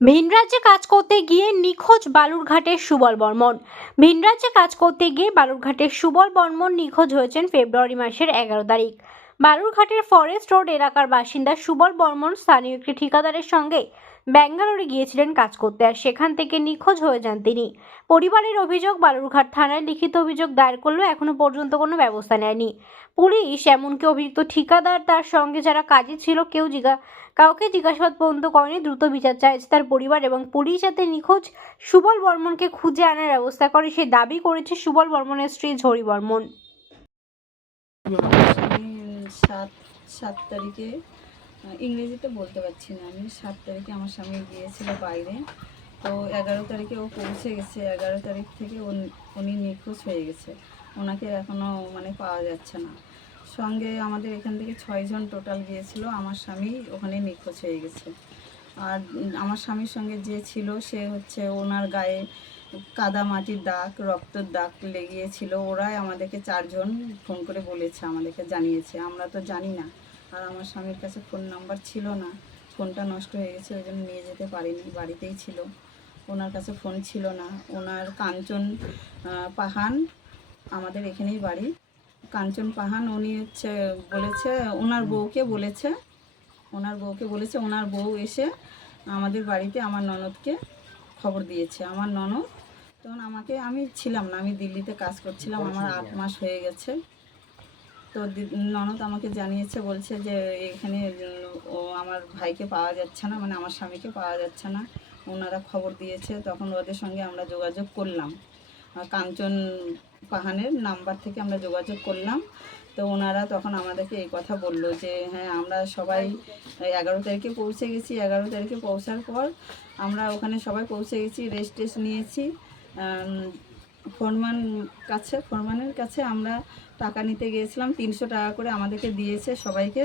ভিন রাজ্যে কাজ করতে গিয়ে নিখোঁজ বালুরঘাটের সুবল বর্মন। ভিন রাজ্যে কাজ করতে গিয়ে বালুরঘাটের সুবল বর্মন নিখোঁজ হয়েছেন ফেব্রুয়ারি মাসের 11 তারিখ। বালুরঘাটের ফরেস্ট রোড এলাকার বাসিন্দা সুবল বর্মন স্থানীয় একটি ঠিকাদারের সঙ্গে ব্যাঙ্গালোরে গিয়েছিলেন কাজ করতে, আর সেখান থেকে নিখোঁজ হয়ে যান তিনি। পরিবারের অভিযোগ, বালুরঘাট থানায় লিখিত অভিযোগ দায়ের করলেও এখনো পর্যন্ত কোনো ব্যবস্থা নেয়নি পুলিশ। এমনকি অভিযুক্ত ঠিকাদার, তার সঙ্গে যারা কাজে ছিল, কাউকে জিজ্ঞাসাবাদ পর্যন্ত করেনি। দ্রুত বিচার চাইছে তার পরিবার এবং পুলিশ যাতে নিখোঁজ সুবল বর্মনকে খুঁজে আনার ব্যবস্থা করে, সে দাবি করেছে সুবল বর্মনের স্ত্রী ঝরি বর্মন। আমি সাত তারিখে, ইংরেজিতে বলতে পারছি না, আমি 7 তারিখে আমার স্বামী গিয়েছিল বাইরে। তো 11 তারিখে ও পৌঁছে গেছে। 11 তারিখ থেকে উনি নিখোঁজ হয়ে গেছে। ওনাকে এখনও পাওয়া যাচ্ছে না। সঙ্গে আমাদের এখান থেকে 6 জন টোটাল গিয়েছিল। আমার স্বামী ওখানে নিখোঁজ হয়ে গেছে। আর আমার স্বামীর সঙ্গে যে ছিল সে হচ্ছে, ওনার গায়ে কাদা মাটির দাগ, রক্তের দাগ লেগিয়েছিল। ওরাই আমাদেরকে 4 জন ফোন করে বলেছে, আমাদেরকে জানিয়েছে। আমরা তো জানি না। আর আমার স্বামীর কাছে ফোন নাম্বার ছিল না, ফোনটা নষ্ট হয়ে গেছে, ওই জন্য নিয়ে যেতে পারিনি, বাড়িতেই ছিল। ওনার কাছে ফোন ছিল না। ওনার কাঞ্চন পাহান, আমাদের এখানেই বাড়ি। কাঞ্চন পাহান উনি হচ্ছে বলেছে, ওনার বউকে বলেছে, ওনার বউ এসে আমাদের বাড়িতে আমার ননদকে খবর দিয়েছে। আমার ননদ তখন আমি ছিলাম না, আমি দিল্লিতে কাজ করছিলাম, আমার 8 মাস হয়ে গেছে। তো ননদ আমাকে জানিয়েছে, বলছে যে এখানে আমার ভাইকে পাওয়া যাচ্ছে না, আমার স্বামীকে পাওয়া যাচ্ছে না। ওনারা খবর দিয়েছে, তখন ওদের সঙ্গে আমরা যোগাযোগ করলাম। কাঞ্চন পাহানের নাম্বার থেকে আমরা যোগাযোগ করলাম। তো ওনারা তখন আমাদেরকে এই কথা বলল যে হ্যাঁ, আমরা সবাই 11 তারিখে পৌঁছে গেছি। 11 তারিখে পৌঁছার পর আমরা ওখানে সবাই পৌঁছে গেছি, রেস্ট নিয়েছি। ফরমানের কাছে আমরা টাকা নিতে গিয়েছিলাম। 300 টাকা করে আমাদেরকে দিয়েছে সবাইকে।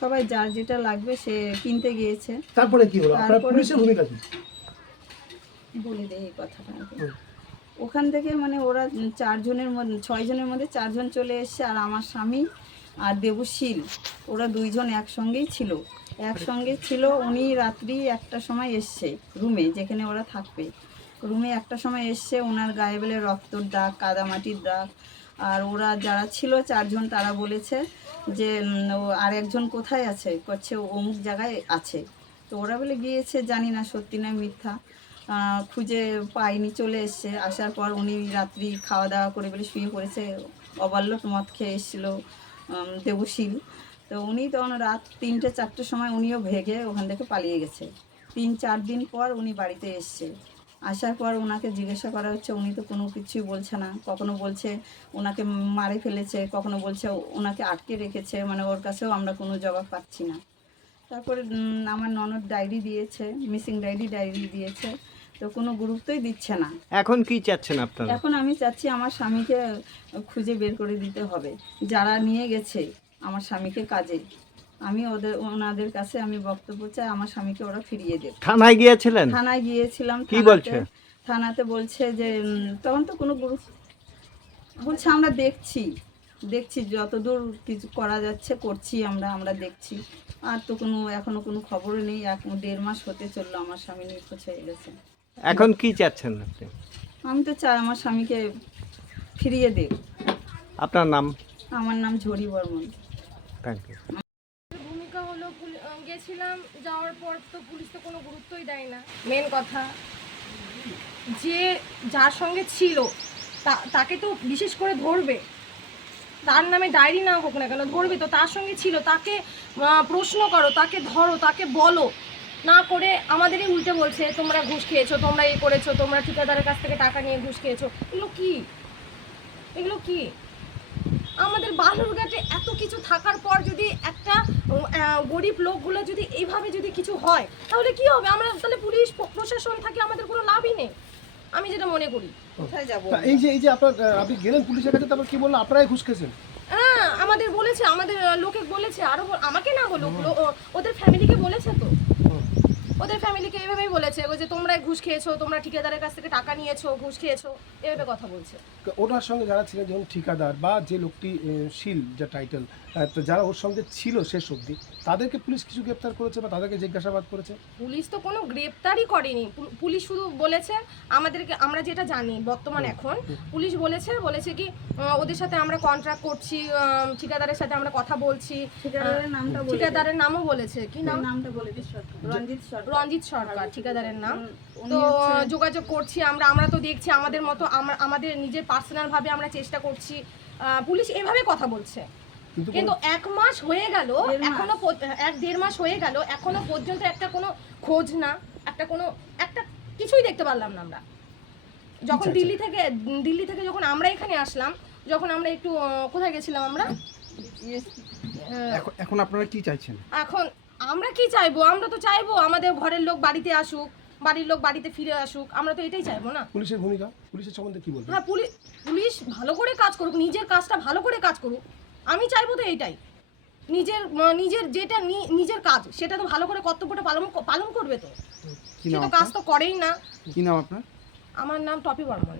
সবাই যার যেটা লাগবে সে কিনতে গিয়েছে। তারপরে কি হলো? আপনার পুলিশের ভূমিকা কি? বলে দেই এই কথাটা। ওখান থেকে ওরা 6 জনের মধ্যে 4 জন চলে এসছে। আর আমার স্বামী আর দেবশীল, ওরা 2 জন একসঙ্গেই ছিল। উনি রাত্রি 1টার সময় এসছে রুমে, যেখানে ওরা থাকবে। রুমে 1টার সময় এসছে। ওনার গায়ে বেলে রক্তর দাগ, কাদামাটির দাগ। আর ওরা যারা ছিল 4 জন, তারা বলেছে যে আর একজন কোথায় আছে, করছে অমুক জায়গায় আছে। তো ওরা বলে গিয়েছে, জানি না সত্যি না মিথ্যা, খুঁজে পাইনি, চলে এসছে। আসার পর উনি রাত্রি খাওয়া দাওয়া করে বলে শুয়ে পড়েছে। অবাল্যক মদ খেয়ে এসেছিল দেবশীল। তো উনি তখন রাত 3টে-4টের সময় উনিও ভেগে ওখান থেকে পালিয়ে গেছে। 3-4 দিন পর উনি বাড়িতে এসছে। আসার পর ওনাকে জিজ্ঞাসা করা হচ্ছে, উনি তো কোনো কিছুই বলছে না। কখনো বলছে ওনাকে মারে ফেলেছে, কখনো বলছে ওনাকে আটকে রেখেছে। ওর কাছেও আমরা কোনো জবাব পাচ্ছি না। তারপরে আমার ননদ ডায়েরি দিয়েছে, মিসিং ডায়েরি দিয়েছে। তো কোনো গুরুত্বই দিচ্ছে না। এখন কি চাচ্ছেন আপনারা? এখন আমি চাচ্ছি আমার স্বামীকে খুঁজে বের করে দিতে হবে। যারা নিয়ে গেছে আমার স্বামীকে কাজে, আমি ওনাদের কাছে আমি বক্তব্য চাই, আমার স্বামীকে ওরা ফিরিয়ে দেবে। থানায় গিয়েছিলেন? থানায় গিয়েছিলাম। কি বলছে? থানাতে বলছে যে তখন তো কোনো বলছে আমরা দেখছি যতদূর কিছু করা যাচ্ছে করছি, আমরা দেখছি। আর তো এখনো কোনো খবরই নেই। 1.5 মাস হতে চললো আমার স্বামী নিখোঁজ হয়ে গেছে। এখন কি চাচ্ছেন আপনি? আমি তো চাই আমার স্বামীকে ফিরিয়ে দে। আপনার নাম? আমার নাম ঝরি বর্মন। Thank you. ভূমিকা হলো, গেছিলাম, যাওয়ার পর তো পুলিশ তো কোনো গুরুত্বই দেয় না। মেন কথা, যে যার সঙ্গে ছিল তাকে তো বিশেষ করে ধরবে। তার নামে ডায়েরি না হোক না কেন, ধরবে তো। তার সঙ্গে ছিল, তাকে প্রশ্ন করো, তাকে ধরো, তাকে বলো। না করে আমাদেরই উল্টে বলছে তোমরা ঘুষ খেয়েছো, তোমরা এই করেছো, তোমরা ঠিকাদারের কাছ থেকে টাকা নিয়ে ঘুষ খেয়েছো। এগুলো কি? আমাদের বালুরঘাটে এত কিছু থাকার পর যদি একটা গরিব লোকগুলো যদি এইভাবে যদি কিছু হয়, তাহলে কি হবে? আমরা তাহলে পুলিশ প্রশাসন থাকে, আমাদের কোনো লাভই নেই, আমি যেটা মনে করি। কোথায় যাব? এই যে আপনি গেলেন পুলিশের কাছে, তারপর কি বললো? আপনারাই ঘুষ খেয়েছেন? হ্যাঁ, আমাদের বলেছে, আমাদের লোকে বলেছে, আরো আমাকে না বলো, ওদের ফ্যামিলিকে বলেছে। তো ওদের ফ্যামিলিকে এইভাবেই বলেছে যে তোমরা ঘুষ খেয়েছো, তোমরা ঠিকাদারের কাছ থেকে টাকা নিয়েছো, ঘুষ খেয়েছো। এভাবে কথা বলছে। ওনার সঙ্গে যারা ছিলেন যেমন ঠিকাদার বা যে লোকটি শীল যা টাইটেল, তো যারা ওর সঙ্গে ছিল শেষ অবধি, তাদেরকে পুলিশ কিছু গ্রেপ্তার করেছে বা তাদেরকে জিজ্ঞাসাবাদ করেছে? পুলিশ তো কোনো গ্রেপ্তারই করেনি। পুলিশ শুধু বলেছে আমাদেরকে, আমরা যেটা জানি বর্তমান এখন, পুলিশ বলেছে কি ওদের সাথে আমরা কন্ট্রাক্ট করছি, ঠিকাদারের সাথে আমরা কথা বলছি। ঠিকাদারের নামটা বলে ঠিকাদারের নামও বলেছে, কি নাম? নামটা বলে দিই, রঞ্জিত সরকার। রঞ্জিত সরকার ঠিকাদারের নাম। উনি তো হচ্ছে- যোগাযোগ করছি আমরা তো দেখছি আমাদের মতো, আমাদের নিজের পার্সোনাল ভাবে আমরা চেষ্টা করছি। পুলিশ এভাবে কথা বলছে, কিন্তু 1 মাস হয়ে গেল, এখনো 1-1.5 মাস হয়ে গেল, এখনো পর্যন্ত একটা কোনো খোঁজ না, একটা কিছুই দেখতে পারলাম না আমরা। যখন দিল্লি থেকে যখন আমরা এখানে আসলাম, যখন আমরা একটু কোথায় গেছিলাম আমরা, এখন আপনারা কি চাইছেন? এখন আমরা কি চাইবো? আমরা তো চাইবো আমাদের ঘরের লোক বাড়িতে আসুক, বাড়ির লোক বাড়িতে ফিরে আসুক, আমরা তো এটাই চাইবো না? পুলিশের ভূমিকা, পুলিশের সম্বন্ধে কি বলবেন? হ্যাঁ, পুলিশ ভালো করে কাজ করুক, নিজের কাজটা ভালো করে কাজ করুক। আমি চাইবো তো এইটাই, নিজের যেটা নিজের কাজ সেটা তো ভালো করে কর্তব্যটা পালন করবে। তো কি সে নাম তো কাজ আপনার? তো করেই না। কি নাম আপনার? আমার নাম টপি বর্মন।